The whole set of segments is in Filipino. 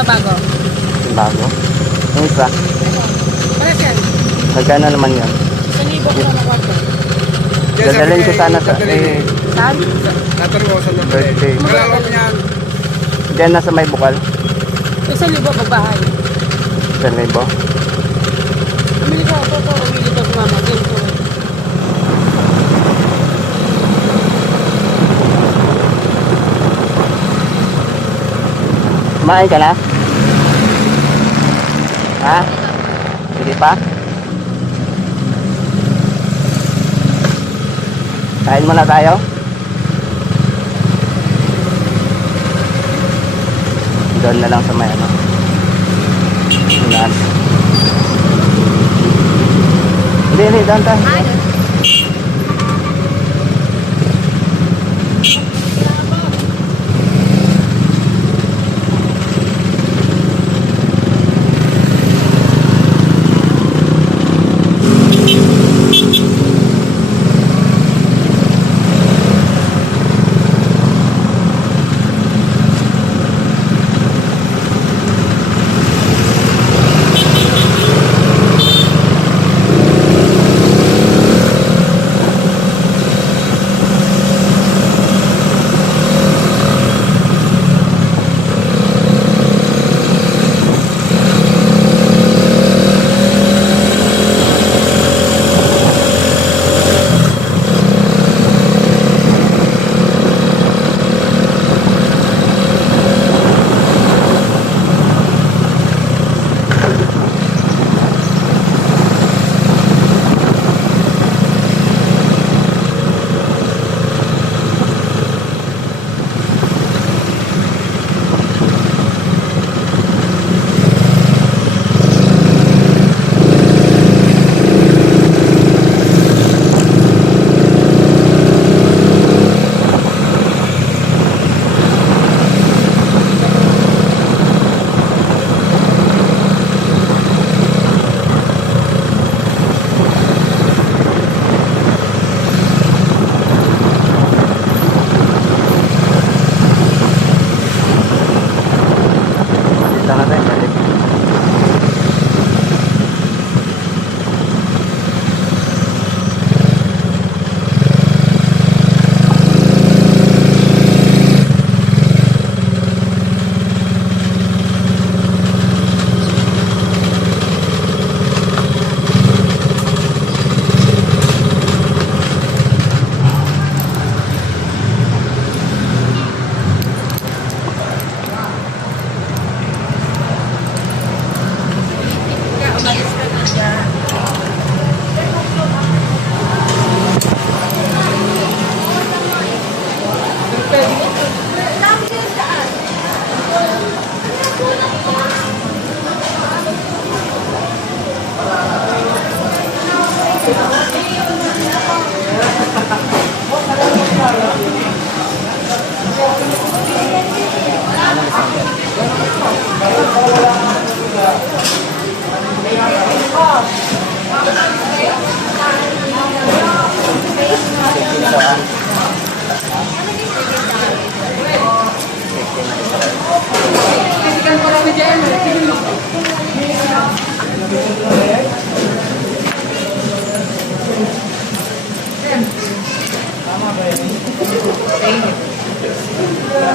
na bago. Bago. Yung isa. Pares yan. Magkano naman yun? 1,000 ko lang ako. Dadalhin ko sana sa Saan? Tatarwasan ng birthday. Kalala ko niyan. Diyan na sa may bukal. 1,000 pagbahay. 1,000. Umili ko ako. Umili ko sa mama. Ganito. Kumain ka na? Ha? Hindi pa? Kain muna tayo? Doon na lang sa may ano. Yan. Hindi, doon tayo.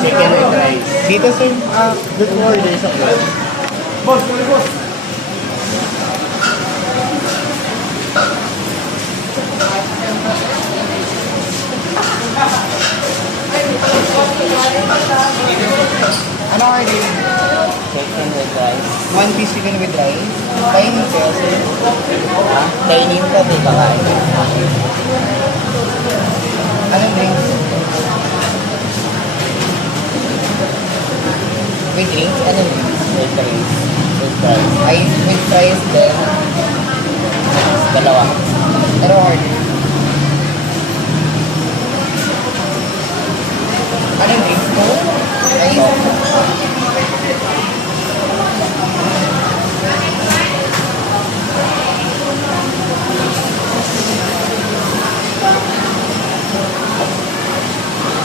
Chicken with rice. Dito sir, good order sa club. Boss, boss. Ano order? Chicken with rice. One piece chicken with rice. Dining kayo sir? Ha? Dining ka, di ba kain? Anong drinks? With drinks? Anong drinks? With drinks. With fries. Ay, with fries din. Dalawa. Ano order? Anong drinks po? Ay,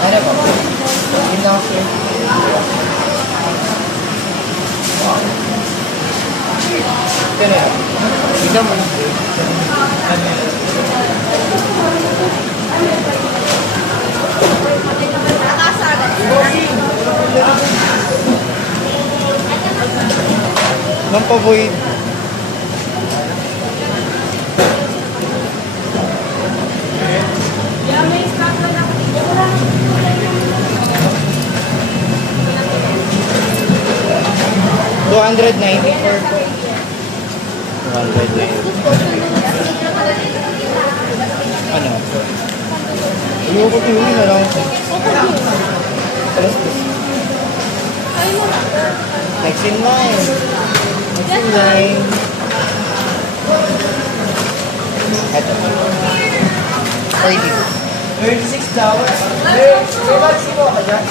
ano po? Yun lang sir. Ito na yan. Ikaw mo. Nang pa-void. $294 po. 290. Ano? Ayoko ko yun na lang. Alas dos. Next in line. Next in line. Ito. $30. $36. May vaccine mo ka dyan?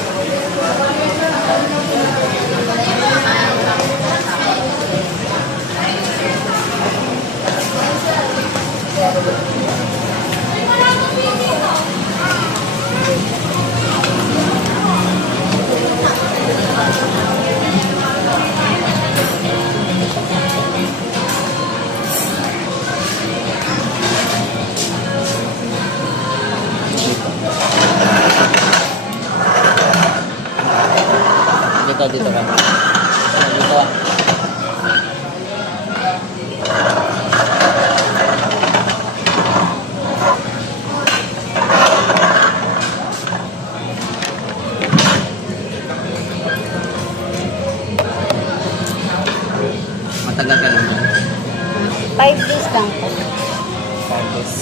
Dito ka. Dito ka. Matagal ka lang. 5 days lang po.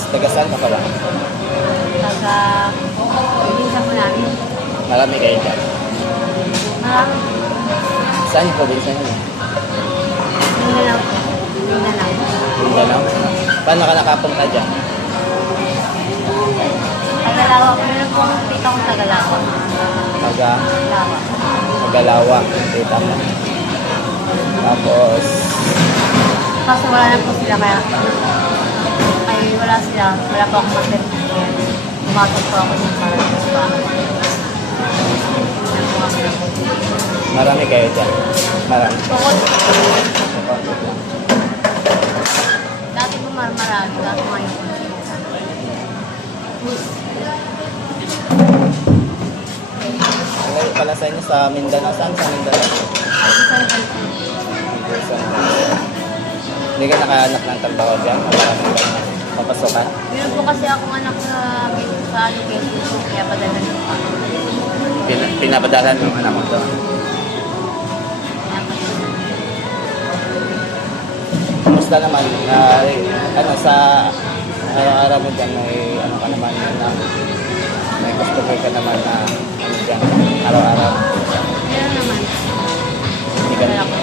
Taga saan ka pala? Taga, pinsa po namin. Marami kayo dyan. Marami. Saan yung probinsya nyo? Mindanao po. Mindanao. Mindanao? Paano ka nakapunta dyan? Tagalawa. Meron po ang tita kong Tagalawa. Lawa. Tagalawa. Tita mo. Tapos, Kaso wala na po sila kaya ay wala sila. Wala po akong mag-test. Pumasok po ako sa Paranas pa. marami kayo dyan. Marami. Bukod. Dati po marami. Dati ngayon po. Ngayon pala sa inyo sa Mindanao. Saan sa Mindanao? Hindi ka nakahanap ng trabaho dyan? Marami ka na papasokan? Meron po kasi akong anak na sa location. Kaya padala niyo pa. Pinapadalan ng anak mo doon. Kumusta naman? Ano sa araw-araw mo dyan may ano ka naman na may customer ka naman na ano dyan araw-araw? Meron naman. Hindi ka Wala ko.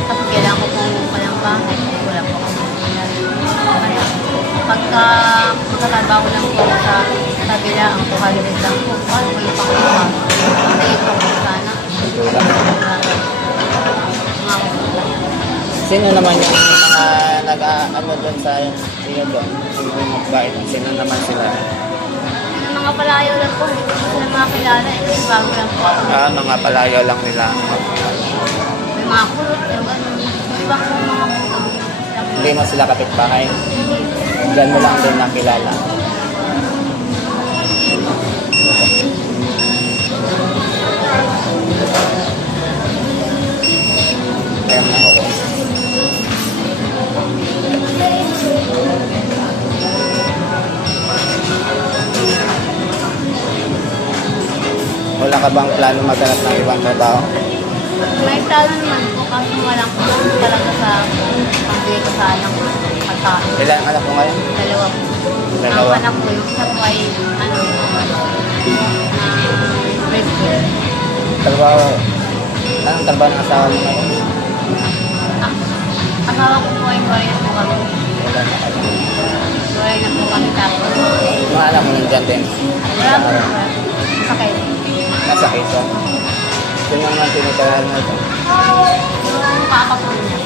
Kasi kailangan ko pong palang bahay. Wala po ako. Kaya pagka magkatrabaho lang po ako sa kabila, ang 200 lang po. Paano ko yung pangkuha? Kasi ito ko sana. Tulad. Mga kukuha. Sino naman yung mga nag-ano doon sa inyo doon? Sino yung magbait? Sino naman sila? Yung mga palayo lang po. Hindi ko sila mga kilala. Kasi bago lang po ako. Mga palayo lang nila. May mga kulot. Yung ganun. Yung iba po mga kulot. Hindi mo sila kapitbahay. Diyan mo lang din nakilala. Kaya na ako. Wala ka bang plano maghanap ng ibang trabaho? May plano naman po. Kasi walang po talaga sa pambili ko sa anak ko. Pagkain. Ilan anak mo ngayon? Dalawa po. Dalawa. Ang anak ko, yung isa po ay, breastfeed. Trabaho. Anong trabaho ng asawa mo ngayon? Asawa ko po ay warrior po kami. Ilan na kayo? Warrior na po kami tapos. Mga anak mo nandiyan din? Wala po ba? Sakay. Nasa Quezon. Sino naman tinitirahan mo ito? Yung papa po niya.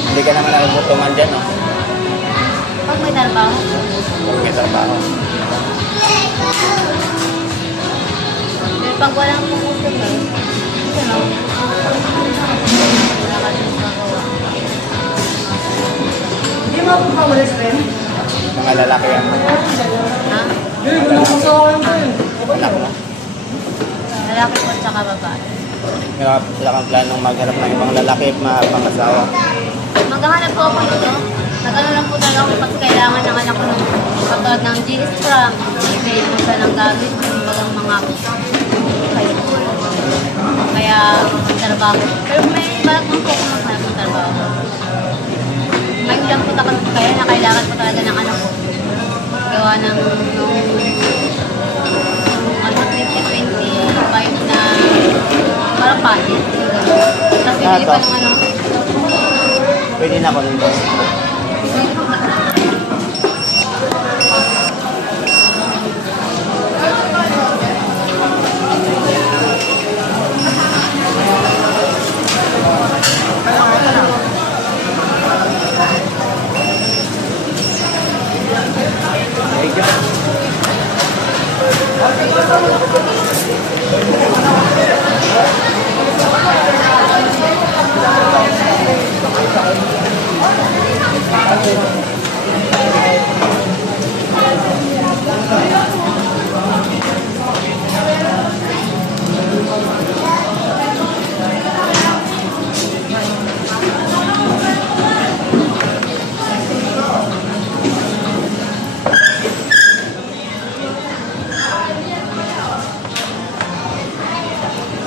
Hindi ka naman nakibutuman dyan, no? Pag may trabaho, Kung may trabaho. pero pag walang pupunta, ito no. Wala ka rin magawa. Hindi mo ako mawalis, Ben. Mga lalaki yan. Ha? Hindi, wala ko sa akin ko yun. Anak mo. Lalaki po tsaka babae. Wala kang planong maghanap ng ibang lalaki at mapangasawa. Maghahanap po ako nito. Nag-ano lang po talaga ako kasi kailangan ng anak ko ng katulad ng G-Stram. Ibili po siya ng gamit. Bagang mga kayo po. Kaya trabaho. Pero may balak mo po kung maghanap ng trabaho. Ngayon lang po kaya na kailangan po talaga ng anak ko. Gawa ng ano 2025 na parang palit. Tapos bibili pa ng ano. Pwede na ako nito.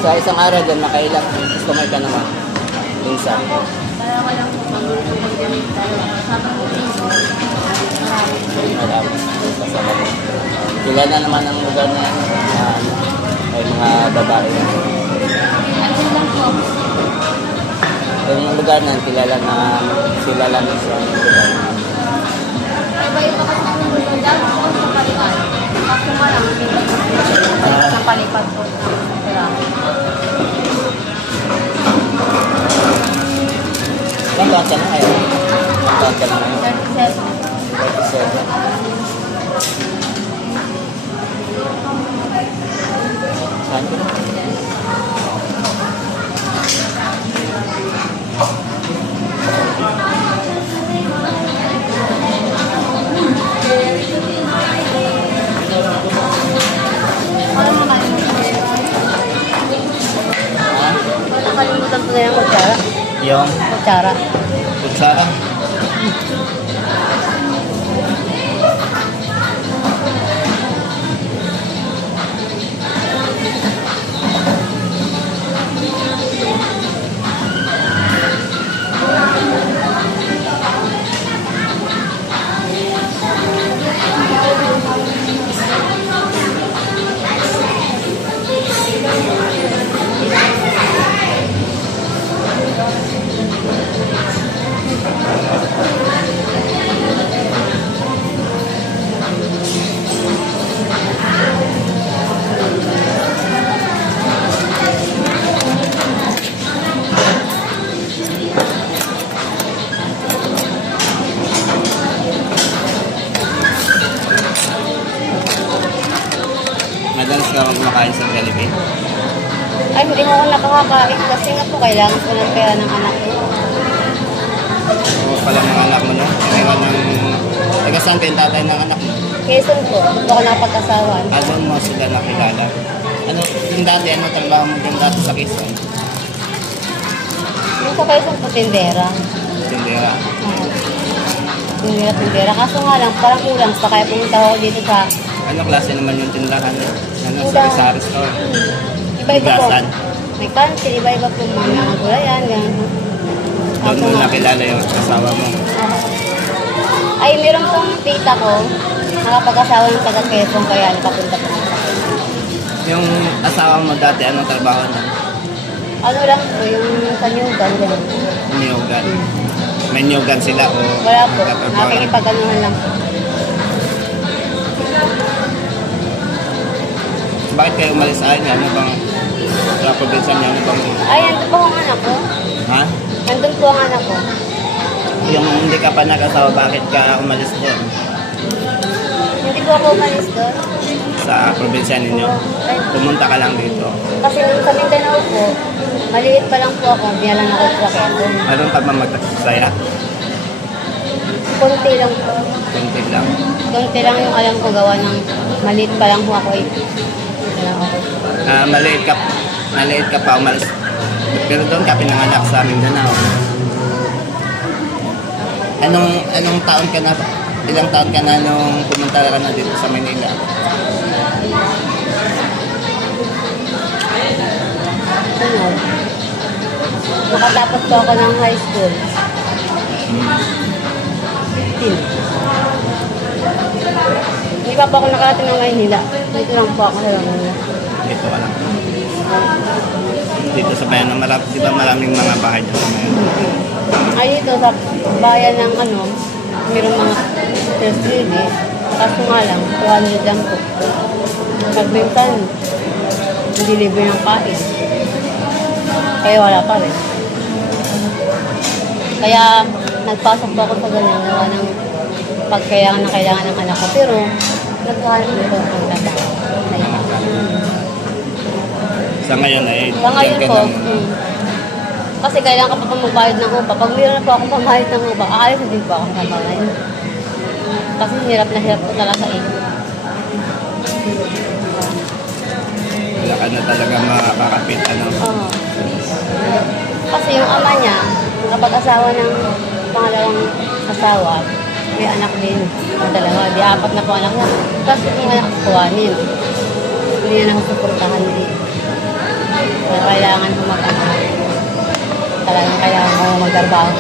Sa isang araw dyan, nakailang customer ka naman. Minsan. Kaya ko lang po mag-gamit talaga. Kasama ko din. Alam. Kasama mo. Sila na naman ang lugar na yan. May mga babae. Ayun lang po. Yung lugar na kilala na sila lang sa lugar. Iba-iba kasi ang lugar dyan. Ako sa palipad. Kaso nga lang. Sa palipad po. Kaya. Ilang taon ka na ngayon? Ilang taon ka na ngayon? 37. 37. Saan ka na? Parang makalimutan. Ha? Nakalimutan ko na yung kutsara. Yung Kutsara. kutsara. Madalas ka akong kumakain sa Philippines. Ay, hindi mo ako nakakakain kasi nga po kailangan ko ng pera ng anak ko. Oo pala mga anak mo no? Ewan ng... Taga saan kayo tatay ng anak mo? Quezon po, hindi ako napag-asawan. Doon mo sila nakilala. Ano, yung dati, ano trabaho mo yung dati sa Quezon? Yung sa Quezon po, tindera. Tindera. Tindera. Kaso nga lang, parang kulang sa kaya pumunta ako dito sa... Ano klase naman yung tindahan? Ano, Tindahan. sa store? Iba-iba po. Bigasan. May kantin, iba-iba po mga gulayan, gano'n. Doon mo nakilala yung asawa mo. Ay, meron pong tita ko, nakapag-asawa ng taga Quezon, kaya nakapunta po. Yung asawa mo dati, anong trabaho niya? Ano lang po, yung sa Newgan, gano'n. Niyugan. May niyugan sila o... Wala po, nagtatrabaho lang? nakikipag-anuhan lang po. Bakit kayo umalis sa akin? Ano bang sa probinsya niya? Ano bang... Ay, nandun po ang anak ko. Ha? Nandun po ang anak ko. Yung hindi ka pa nag-asawa, bakit ka umalis doon? Hindi po ako umalis doon. sa probinsya ninyo. Ay, Pumunta ka lang dito. kasi nung sa Mindanao po, maliit pa lang po ako, biyalan ako sa Quezon. Meron ka ba magkasaya? Kunti lang po. Kunti lang. Kunti lang yung alam ko gawa ng maliit pa lang po ako eh. Maliit ka pa umalis. Pero doon ka pinanganak sa Mindanao. Anong taon ka na? Ilang taon ka na nung pumunta ka na dito sa Manila? Ano? Nakatapos po ako ng high school. 15. Hindi pa po ako nakarating ng Maynila. Dito lang po ako sa Manila. Dito ka lang. Dito sa bayan ng marami, di ba maraming mga bahay dito sa bayan? Ay, dito sa bayan ng ano, mayroong mga first lady. Kaso nga lang, 200 lang po. Pagmintan, deliver ng kain. Kaya wala pa rin. Kaya nagpasok po ako sa ganyan, gawa ng pagkailangan na kailangan ng anak ko. Pero naghahanap dito ang trabaho. Sa ngayon ay Sa ngayon diyan ka po, lang. kasi kailangan ka pa magbayad ng upa. Pag mayroon na po akong pambayad ng upa, aalis na din po ako sa bahay. Kasi hirap na hirap po talaga eh. Wala ka na talaga makakapit. Ano? Oo. Kasi yung ama niya, kapag-asawa ng pangalawang asawa, may anak din. Dalawa, di apat na po anak na. Tapos yung anak ko, anin. Hindi niya nakasuportahan din. Kaya kailangan ko mag-anak. Talagang kailangan ko magdarbaho.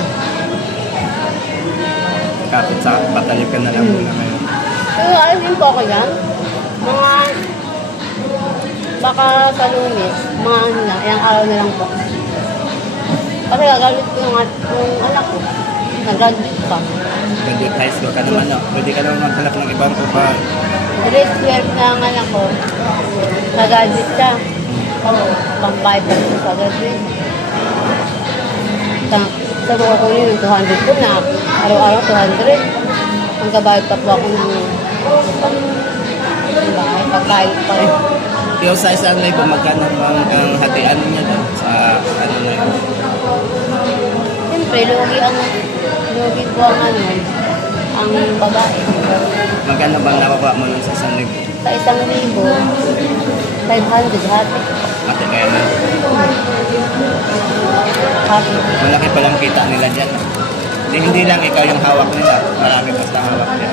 Kapit sa patalip ka na lang muna ngayon. Pero alam din po ako yan. Mga baka sa Lunes, mga ano lang, ilang araw na lang po. Kasi gagamit ko yung anak ko. Nag-graduate pa. Graduate high school ka naman, no? Pwede ka naman maghanap ng ibang kupa. Grade 12 na ang anak ko. Nag-graduate siya. Pang-5 pa rin sa graduate. Sa buka ko yun, 200 po na. Araw-araw 200. Magkabayad pa po ako ng pagkain pa rin. Yung sa isang libo, magkano ang hatian niya doon sa ano na yun? Siyempre, lugi po ang ano, ang babae. Magkano bang nakuha mo nun sa isang libo? Sa 1,000, 500 hati. Ate kaya na. Hati. Malaki palang kita nila dyan. Hindi lang ikaw yung hawak nila. Marami pa sa hawak nila.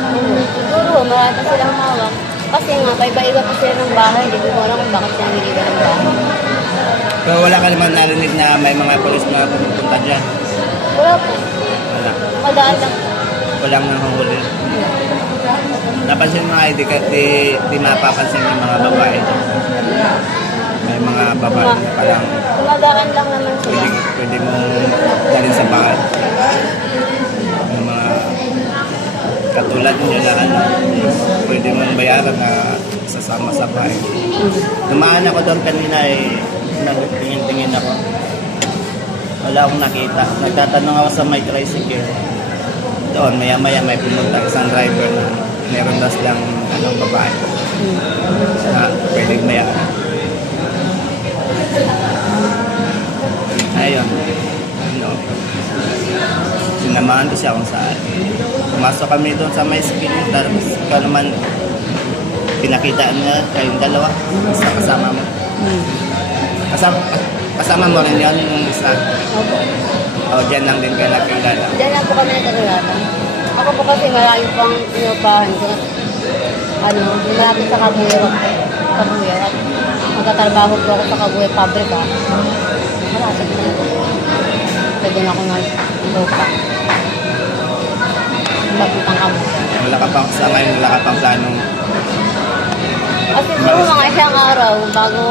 Siguro, marami pa silang hawak. Kasi nga, paiba-iba pa sila ng bahay. Hindi ko alam kung bakit sila niliga ng bahay. Pero wala ka naman narinig na may mga polis na pumupunta dyan. Wala po. Wala. Madaan lang. Walang nanghuli. Napansin mo nga, di mapapansin yung mga babae. May mga babae na parang Kumadaan lang naman sila. pwede mo dalhin sa bahay. Yung mga katulad nyo na ano, pwede mong bayaran na sasama sa bahay. Dumaan ako doon kanina nagtingin-tingin ako. Wala akong nakita. Nagtatanong ako sa may tricycle. Doon, maya-maya may pumunta isang driver na meron na silang babae na pwedeng bayaran. Ayun. Sinamahan ko siya kung saan. Pumasok kami doon sa may skin. Tapos ikaw naman, pinakita niya kayong dalawa. Basta kasama mo. Kasama mo rin yun yung isa. Opo. O, dyan lang din kayo nakilala. Diyan lang po kami nagkakilala. Ako po kasi marami pang inupahan ko. Ano, malapit sa Kabuyat. Kabuyat. Magkatrabaho po ako sa Kabuyat Pabrika. Malapit na. Kaya doon ako nag-lupa. Papuntang Kabuyat. Wala ka pang sa ngayon, wala ka pang planong At siguro mga isang araw bago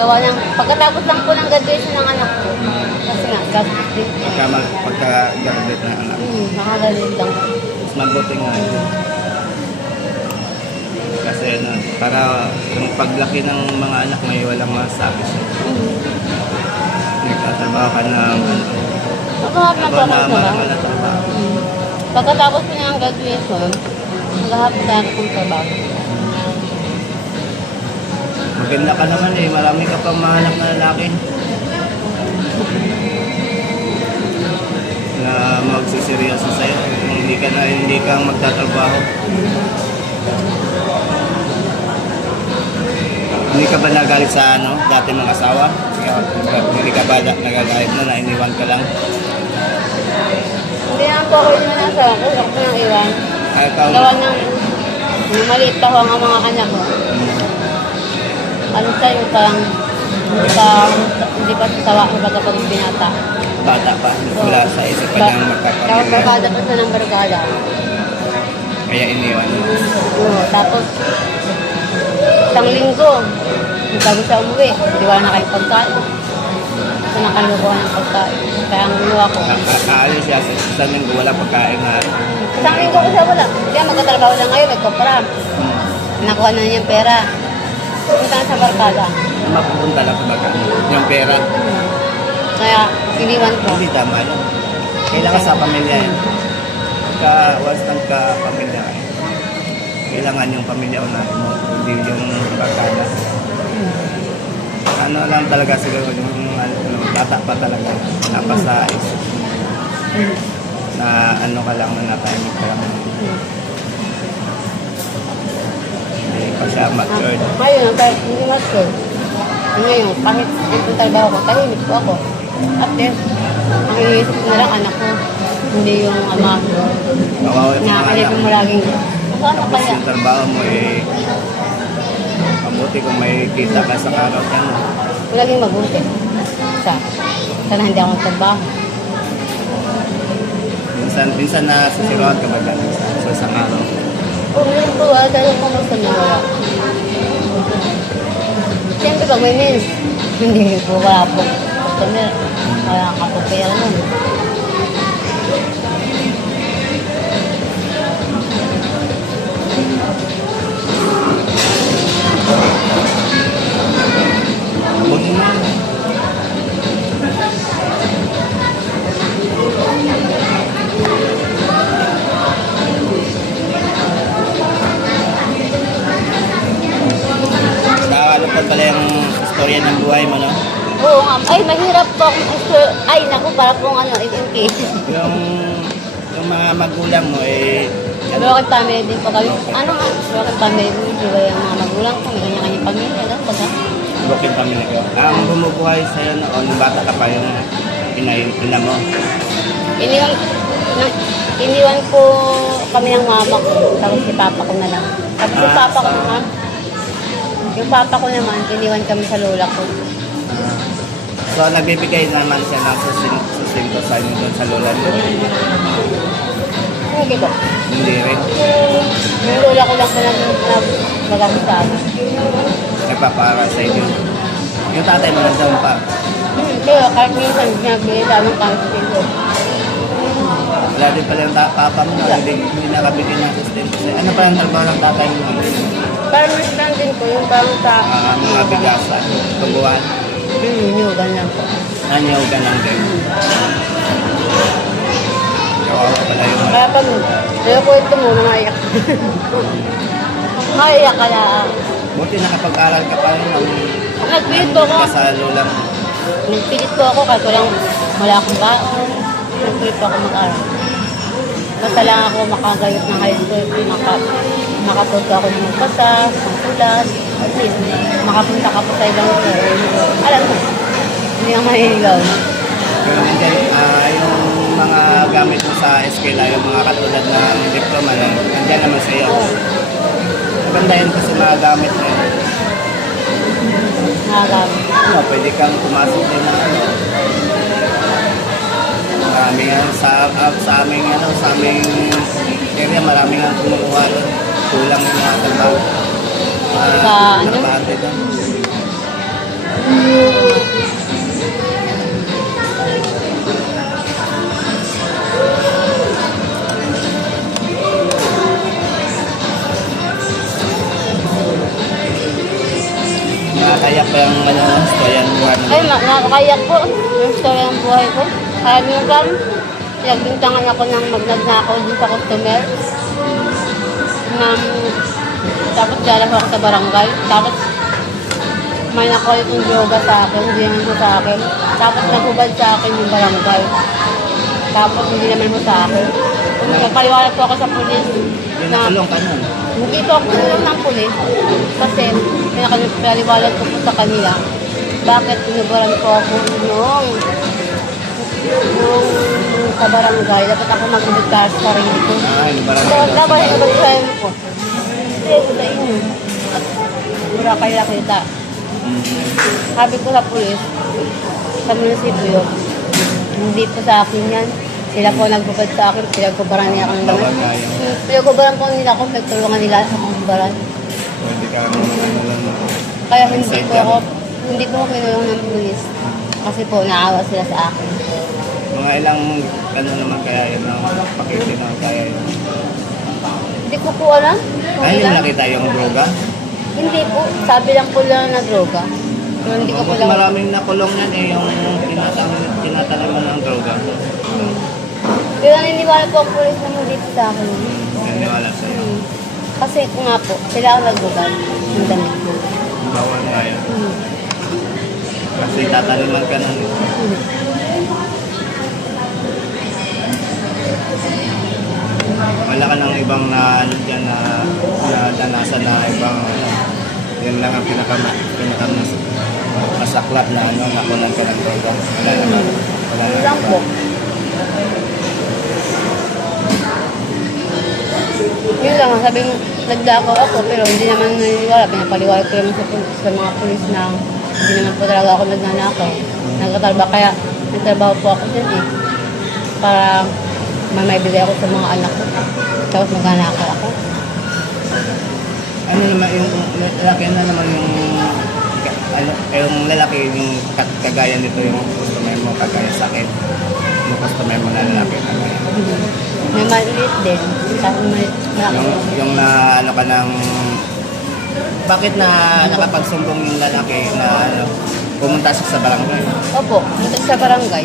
gawa ng pagkatapos lang po ng graduation ng anak ko. Kasi nga, graduate din. pagka-graduate na anak. Nakagalit lang. Mas mabuti nga yun. Kasi ano, para yung paglaki ng mga anak may walang masabi siya. Nagtatrabaho ka ng Magkahap na po ako sa wala trabaho. Pagkatapos po ng graduation, magkahap na ako ng trabaho. Maganda ka naman eh. Marami ka pang mahanap na lalaki. Na magsiseryoso sa'yo. Hindi ka magtatrabaho. Hindi ka ba nagalit sa dati mong asawa? Hindi ka ba nagagalit na iniwan ka lang? Hindi naman po ako yun na asawa ko. Ako nang iwan. Ay, ikaw, Gawa ng maliit pa ho ang mga anak ko. Ano sa'yo, parang hindi pa sawa ko baga pag binata. bata pa. Wala sa isip pa niyang Tapos magkakapamilya. barkada pa siya ng barkada. Kaya iniwan niya. Oo, tapos isang linggo, bago siya umuwi, hindi wala na kayong pagkain. Kasi nakalukuhan ng pagkain. Kaya ang ginawa ko. Aalis siya sa isang linggo, wala pagkain na. Isang linggo ko siya wala. Hindi magkatrabaho lang ngayon, nagkopra. Nakuha na niya yung pera. Punta na sa barkada. Mapupunta lang sa baga. Yung pera. Kaya iniwan ko. Hindi tama yun. Kailangan sa pamilya yun. Once nagka-pamilya ka, kailangan yung pamilya unahin mo, hindi yung barkada. Ano lang talaga siguro yung bata pa talaga, napasais. Na ano ka lang, natahimik ka lang. Hindi pa siya matured. Ngayon, kahit hindi master. Ngayon, kahit itong trabaho ko, tahimik po ako. At then, ang iniisip ko na lang anak ko, hindi yung ama ko. Kawawa yung mga Nakakalit anak mo mo. laging, ano Tapos kaya? yung trabaho mo mabuti kung may kita ka sa araw ka mo. Laging mabuti. Sana hindi ako trabaho. Minsan na susiruan ka ba ganun sa isang araw? Kung meron po, dahil kung gusto na wala. Siyempre pag may means, hindi po wala po. Customer, wala ka po pera nun. Huwag mo na. Nakakalupad pala yung istorya ng buhay mo, no? Oo nga. Ay, mahirap po akong ay, naku, para pong ano, in case. Yung mga magulang mo, Broken family din po kami. Ano nga? Broken family din. Di ba yung mga magulang ko, may kanya-kanya pamilya. Ano ba? broken family ko. Ang bumubuhay sa'yo noon, bata ka pa yung ina mo. Iniwan ko kami ng mama ko. Tapos si papa ko na lang. Tapos si papa ko naman. Yung papa ko naman, iniwan kami sa lola ko. So, nagbibigay naman siya ng sustento sa inyo doon sa lola mo. Hindi ba? Hindi rin. Yung lola ko lang magamit sa akin. Nagpapaaral sa inyo. Yung tatay mo nandiyan pa. Kaya kahit minsan sinabi sa aming kanto. Wala din pala yung papa mo. Hindi nakabigyan ng sustento sa'yo. Ano pa yung trabaho ng tatay mo? Parang mas lang din ko yung parang sa... Mga bigasan, tubuhan. Yung ganyan po. Nanyaw ka lang din. Kawawa pala yung Kaya pag ayoko ito muna maiyak. Maiyak ka na. buti nakapag-aral ka pa rin. Nagpilit po ako. Sa lola mo. Nagpilit po ako kasi wala akong baon. Nagpilit po ako mag-aral. Basta lang ako makagayot ng high school. Makatuto ako ng magpasa, ng tulas. At least, makapunta ka po sa ibang school. Alam mo, hindi ka mahiligaw. Pero nandiyan, yung mga gamit mo sa eskwela, yung mga katulad ng diploma, nandiyan naman sa iyo. Maganda yun kasi mga gamit na yun. Nakagamit. Pwede kang pumasok din ng marami nga sa aming area, marami nga kumukuha doon. Kulang yung mga trabaho. Sa ano? Trabahante doon. Nakakayak pa yung storya ng buhay mo. Ay, nakakayak po. Yung story ng buhay ko. Kaya minsan, nagbintangan ako ng magnagnakaw dun sa customer. Tapos dala ko ako sa barangay. Tapos, may nakulit yung droga sa akin, hindi naman po sa akin. Tapos nagubad sa akin yung barangay. Tapos hindi naman po sa akin. Nagpaliwanag po ako sa pulis Yung na nakulong ka nun. hindi po ako tinulong ng pulis kasi pinakaliwanag ko po sa kanila. Bakit tinubaran po ako nung sa barangay? Dapat ako mag-ibigay sa sarili ko. Yung barangay So, daw dapat sa ibig sabihin ko. Hindi, sa inyo. At wala kayo nakita. Sabi ko sa pulis, sa munisipyo, hindi po sa akin yan. Sila po nagbubad sa akin, pinagkubaran niya akong naman. Pinagkubaran po nila ako, nagtulungan nila sa akong kubaran. Pwede ka ano lang. Kaya hindi po ako pinulong ng pulis. Kasi po, naawa sila sa akin. Mga ilang ano naman kaya yun, no? Pakiti na kaya yun. Hindi ko po alam. kung Ay, yung ilan. nakita yung droga? Hindi po, sabi lang po lang na droga. Pero hindi ko po Mas lang. maraming nakulong yan eh, yung tinatanaman ng droga. Pero naniniwala po ang pulis naman dito sa akin. Naniwala sa'yo. Kasi kung nga po, sila ang nagbubad ng damit ko. Bawal nga yun. Kasi tataniman ka nun. Wala ka ng ibang na ano dyan na danasan na ibang yun lang ang masaklap na ano, nakunan ka ng droga. Wala naman. Wala Yun naman. lang po. Yun lang, sabi mo, nagdakaw ako, pero hindi naman naniniwala. Pinapaliwala ko naman sa mga pulis na hindi naman po talaga ako nagnanakaw. Nagkatrabaho, kaya nagtrabaho po ako dyan eh. Para maibigay ako sa mga anak ko. Tapos magnanakaw ako. Ano naman yung lalaki na naman yung lalaki yung kagaya nito yung customer mo kagaya sa akin. Yung customer mo na lalaki kagaya. May maliit din. Tapos Yung na ano ka ng bakit na nakapagsumbong yung lalaki na ano, pumunta siya sa barangay? Opo, dito sa barangay.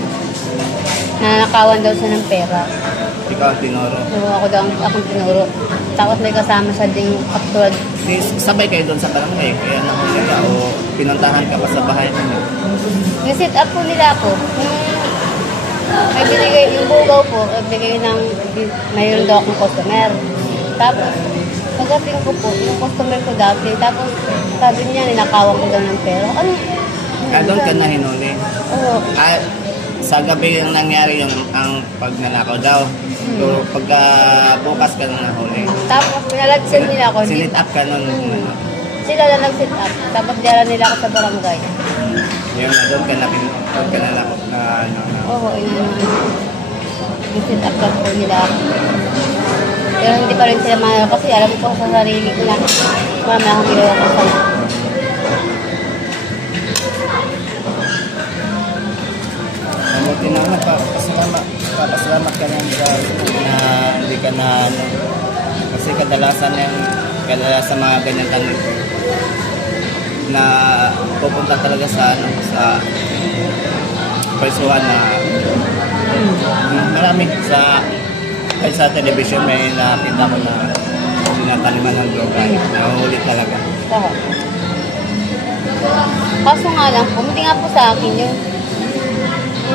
Nanakawan daw siya ng pera. Ikaw ang tinuro. So ako daw akong tinuro. Tapos may kasama siya ding katulad. Di, sabay kayo doon sa barangay kaya nahuli ka o pinuntahan ka pa sa bahay ninyo. Nisit up po nila ako. May binigay, yung bugaw po, bigay ng, mayroon daw akong customer. Tapos, pagdating ko po, yung customer ko dati, tapos sabi niya, ninakawan ko daw ng pera. Ano? Doon ka na hinuli. Oo. Sa gabi yung nangyari yung ang pagnanakaw daw. So pagka bukas ka na nahuli. Tapos, pinalagsan nila ako. Silit up ka nun. Sila na nag-sit up. Tapos, dala nila ako sa barangay. Yung doon ka na nakop na ano. Oo, i-sit up lang po nila ako. Pero hindi pa rin sila mahal kasi alam ko sa sarili ko na marami akong ginawa ko sa Mabuti na papasalamat ka na hindi ka na ano. Kasi kadalasan mga ganyan tanong na pupunta talaga sa ano sa presuhan na marami kahit sa television may nakita ko na sinataniman ng droga nahuhuli talaga. Oo. Kaso nga lang po, hindi nga po sa akin yung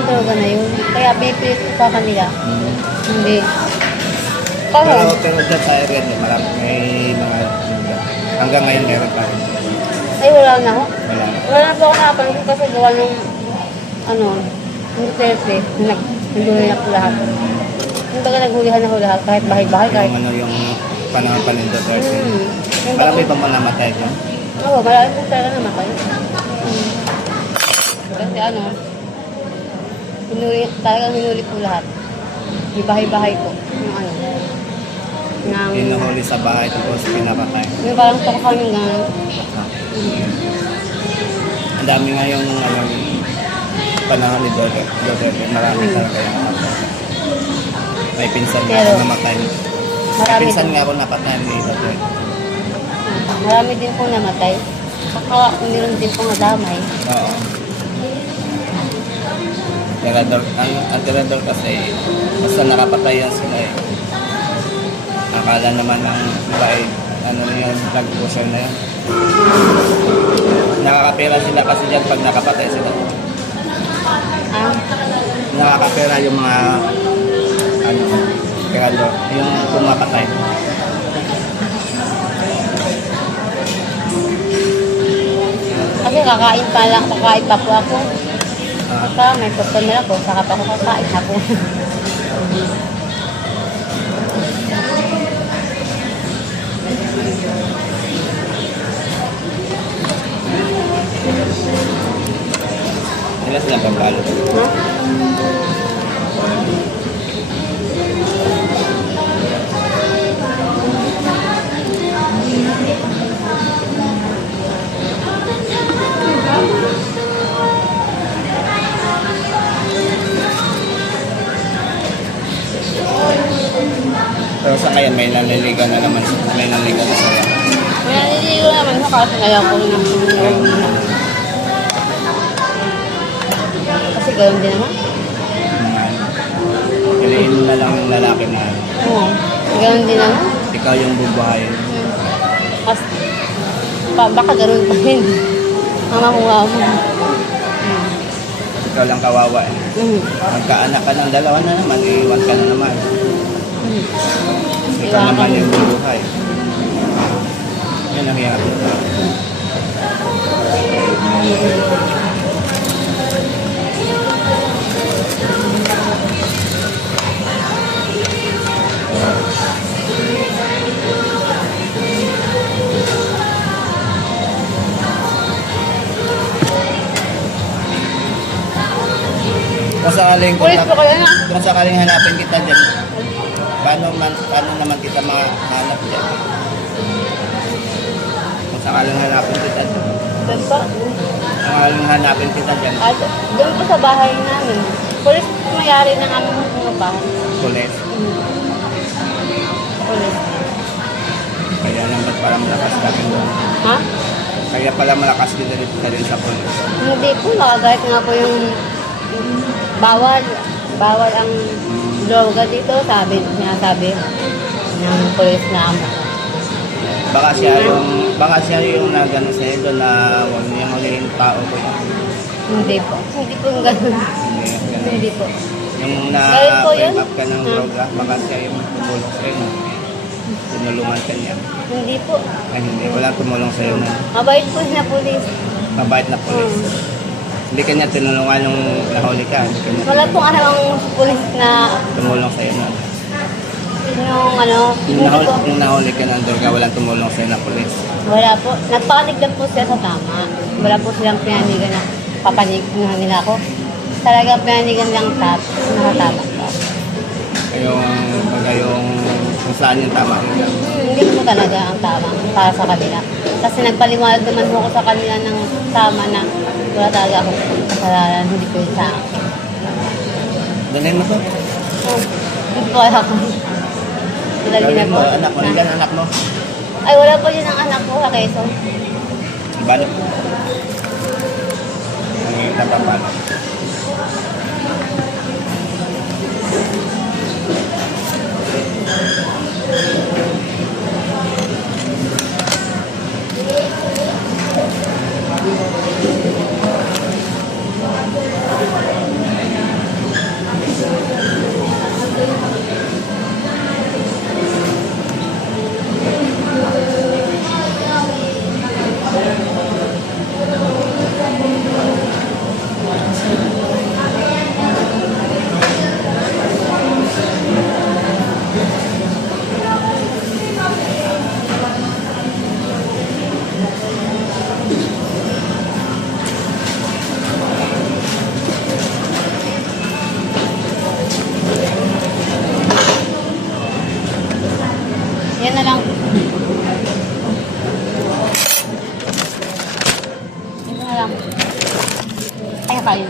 droga na yun. Kaya pinipilit ko sa kanila. Hindi. Pero dyan sa area marami may mga droga. Hanggang ngayon meron pa rin. Ay, wala na ako. Wala na. Wala na po ako nakapansin kasi gawa nung yung tese, naghuli na po lahat. Yung taga naghulihan na po lahat, kahit bahay-bahay, kahit... Yung panahon pa nito person. Yung Marami pa mo namatay dyan? Oo, marami po talaga namatay. Kasi talagang hinuli po lahat. Yung bahay-bahay ko. Yung Hinuhuli sa bahay tapos pinapatay. yung parang tokang yung gano'n. Ang dami nga yung panahon ni Duterte. Marami talaga yung may pinsan nga Pero, ako namatay. May Marami pinsan din. nga ako napatay ni Duterte. Marami din pong namatay. Saka meron din pong nadamay. Oo. Ang tirador kasi basta nakapatay yan sila eh. Akala naman ng iba eh ano na yun, drug pusher na yun. Nakakapera sila kasi dyan pag nakapatay sila. Ah, Nakakapera yung mga ano, kaya yung pumapatay. kasi kakain pa po ako. Ah, Saka may customer ako, saka pa ako kakain ako. sila silang pagkalo. Ha? Pero sa ngayon may nanliligaw na naman, may nanliligaw na sila. Kaya nililigo naman ako kasi ayaw ko rin ng kasi ganoon din naman. Piliin mo na lang yung lalaki na Oo. Ganoon din naman. ikaw yung bubuhayin. Kasi baka ganoon pa rin. Ang makuha mo. Ikaw lang kawawa eh. Magkaanak ka ng dalawa na naman, iiwan ka na naman. Ikaw Iwanan naman mo. yung bubuhay. Yan ang hirap. Kung sakaling, Ulit po kayo na. kung sakaling hanapin kita dyan, paano naman kita mahanap dyan? Kung sakaling hanapin kita dyan, Doon po. kung sakaling hanapin kita dyan, At doon po sa bahay namin. Pulis mayari ng aming mga bahay. pulis. Pulis. Kaya naman pala malakas ka rin doon. Ha? Kaya pala malakas din rin sa pulis. Hindi po. Nakagayat nga po yung bawal. Bawal ang droga dito. Sinasabi ng pulis na amo. Baka siya yung nagano sa doon na huwag niyang hulihin tao ko yun. Hindi po. Hindi po yung ganun. Hindi, ganun. Hindi po. Yung Ganun po yun? na-pick up ka ng droga, baka siya yung tumulong sa'yo na tinulungan ka niya. Hindi po. Ay hindi, walang tumulong sa'yo na Mabait po na pulis. mabait na pulis. Hindi ka niya tinulungan nung nahuli ka. Hindi ka niya Wala pong alam ang pulis na tumulong sa'yo na. yung ano. Hindi po. Nung nahuli ka ng droga, walang tumulong sa'yo na pulis. Wala po. Nagpapanig lang po sila sa tama. Wala po silang pinanigan na papanig na nila ako. Talaga pinanigan lang nakatama po. Yung kung saan yung tama nila. Hindi po talaga ang tama para sa kanila. Kasi nagpaliwanag naman po ako sa kanila ng tama na wala talaga ako kasalanan, hindi po yun sa akin. Dalhin mo to. Hindi po ako. Dalhin na Dalhin po. mo, anak mo. Nandiyan anak mo. Ay, wala po yun ang anak ko sa Quezon. Balot. Ang tatapalo. Yan na lang. Yan na lang. Ay, kayo.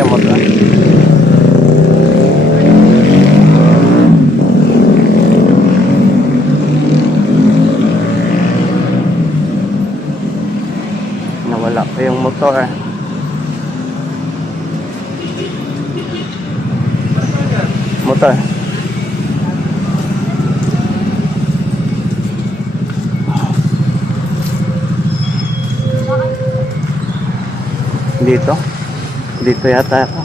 yung motor. Nawala pa yung motor. Motor. Dito. Dito yata ako.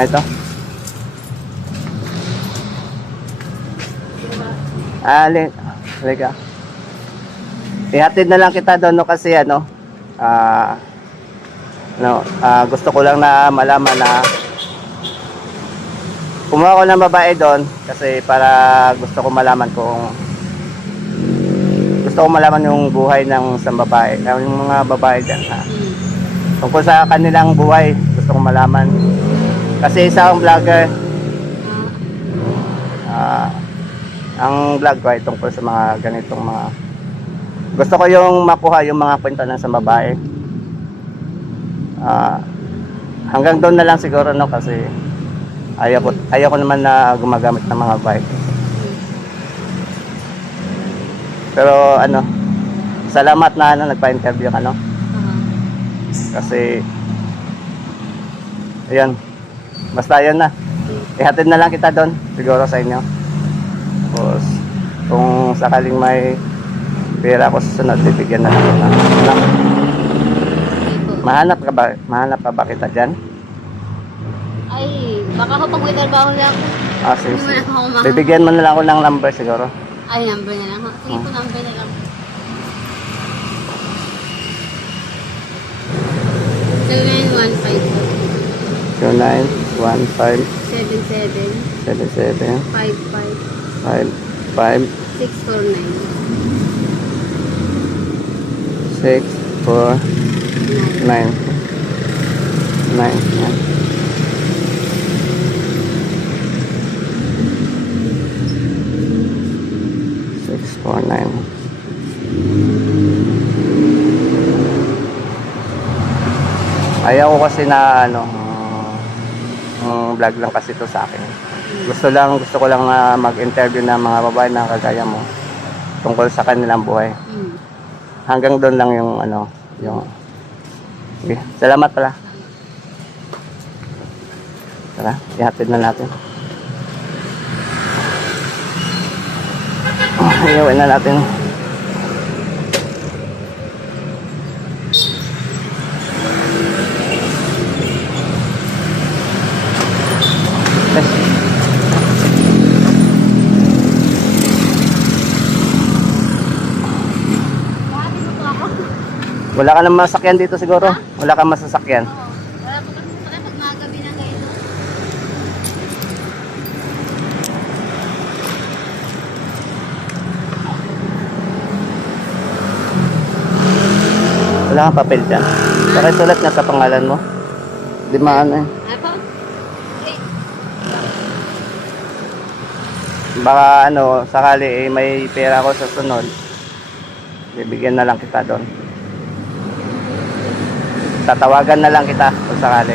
Ito. Halika. Ihatid na lang kita doon, no, kasi gusto ko lang na malaman na kumuha ko ng babae doon kasi para gusto ko malaman yung buhay ng isang babae, yung mga babae dyan, tungkol sa kanilang buhay. Gusto ko malaman kasi isa akong vlogger. Ang vlog ko ay tungkol sa mga ganitong mga, gusto ko yung makuha yung mga kwento ng isang babae. Hanggang doon na lang siguro, no, kasi ayaw ko naman na gumagamit ng mga bike. Pero salamat na nagpa-interview ka, no? Kasi ayan, basta yun na. Ihatid na lang kita doon siguro sa inyo. Tapos kung sakaling may pera ko sa sunod, bibigyan na lang kita. Mahanap pa ba kita dyan? Ay, baka ako pag may trabaho lang. Sige. Hindi mo na ako mahal. Bibigyan mo na lang ako ng number siguro. Ay, number na lang. Sige po, number na lang. 0915 77 77 55 55 649 649 9. Ayaw ko kasi na vlog lang kasi to sa akin. Gusto ko lang na mag-interview ng mga babae na kagaya mo tungkol sa kanilang buhay. Hanggang doon lang yung okay. Salamat pala. Tara, ihatid na natin. Iuwi na natin. Wala ka nang masakyan dito siguro? Wala kang masasakyan? Wala po kasi sa pag magabi na kayo. Wala kang papel dyan. Pakisulat nga sa pangalan mo. Di maano eh. Ay po? Baka sakali may pera ko sa sunod. Bibigyan na lang kita doon. Tatawagan na lang kita kung sakali.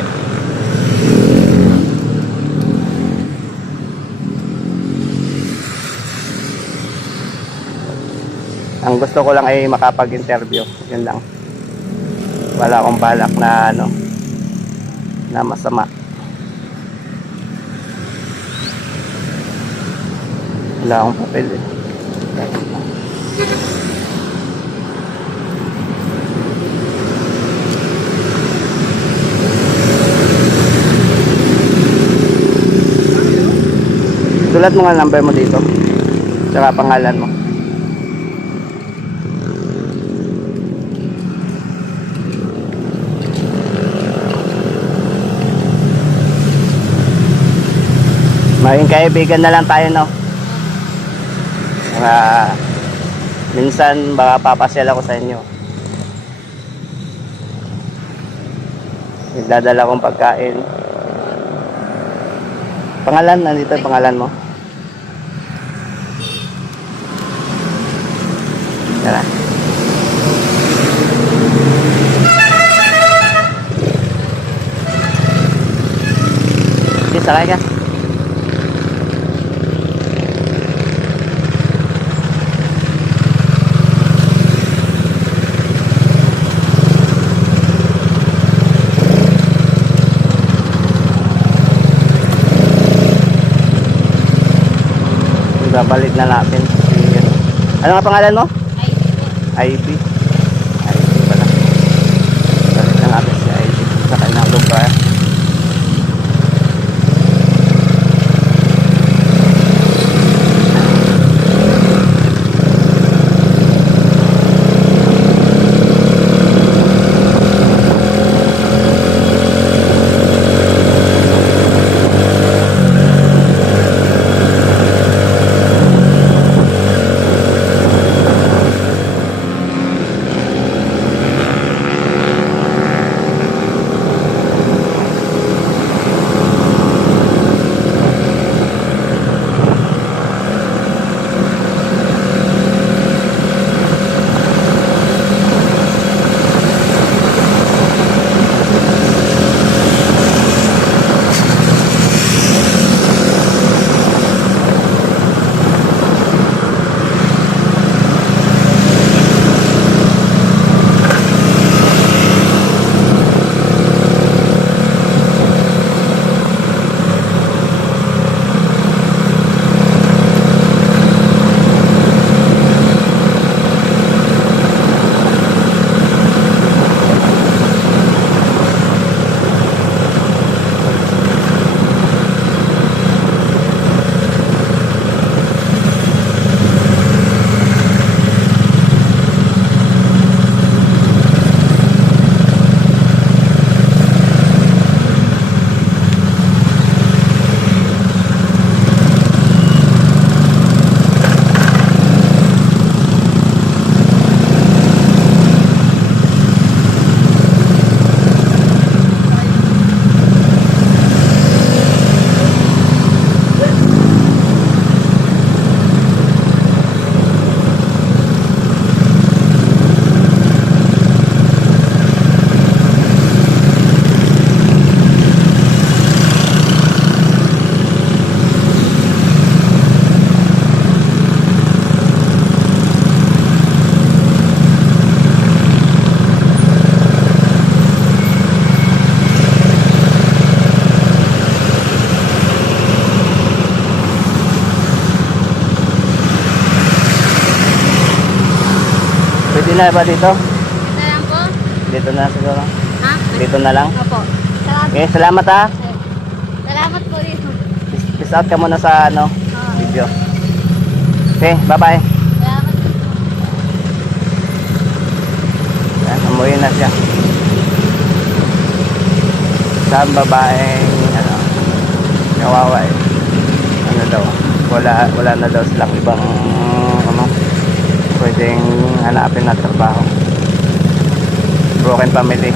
Ang gusto ko lang ay makapag-interview. Yun lang. Wala akong balak na na masama. Wala akong papel eh. Sulat mo nga number mo dito. Tsaka pangalan mo. Maging kaibigan na lang tayo, no? Minsan baka papasyal ako sa inyo. Nagdadala kong pagkain. Pangalan, nandito yung pangalan mo. Tara. sakay ka. Babalit na natin si ano nga pangalan mo? Ivy. Ivy pala. Balit na natin si Ivy sa kanyang lugar. Pwede na ba dito? Ito lang po. Dito na siguro. Ha? Dito na lang. Opo. Salamat. Okay, salamat ha. Salamat po dito. Peace out ka muna sa ano, Oo. video. Okay, bye-bye. Salamat po. Yan, umuwi na siya. Sa babaeng, ano, kawawa eh. Ano daw, wala na daw silang ibang, ano, pwedeng hanapin na trabaho. Broken family.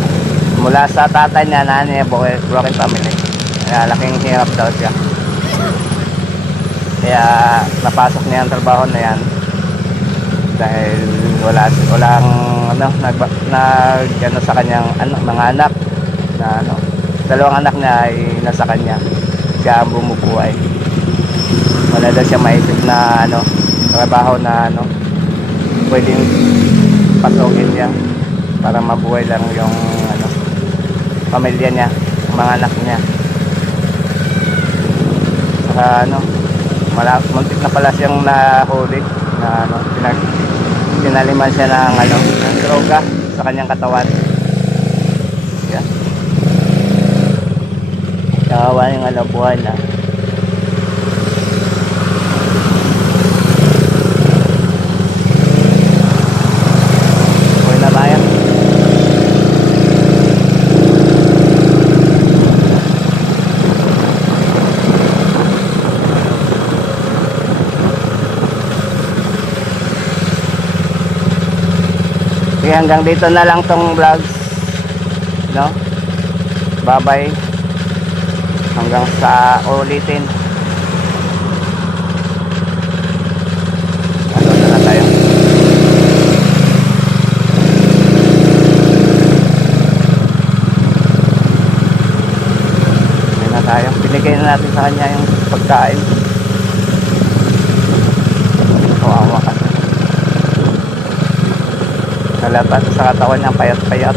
Mula sa tatay niya, nanay niya, broken family. Kaya laking hirap daw siya. Kaya napasok niya ang trabaho na yan dahil walang ano ano sa kanyang mga anak na ano, dalawang anak niya ay nasa kanya, siya ang bumubuhay. Wala daw siya maisip na ano, trabaho na ano pwedeng pasukin niya para mabuhay lang yung ano, pamilya niya, mga anak niya. Saka ano, muntik na pala siyang nahuli na ano, pinaliman siya ng ano, ng droga sa kanyang katawan. Yan. Kawawa yung ano, buhay na. Buhay na bayan. Okay, hanggang dito na lang tong vlogs, no? Bye bye, hanggang sa ulitin. Ano na tayo. Ano na tayo, binigay ibigay na natin sa kanya yung pagkain. Kawawa ka. Halata sa katawan niya, payat-payat.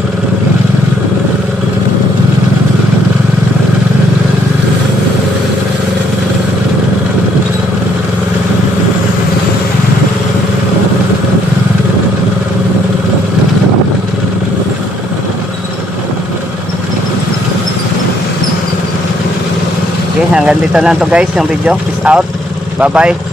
Okay, hanggang dito lang to guys yung video. Peace out. Bye bye.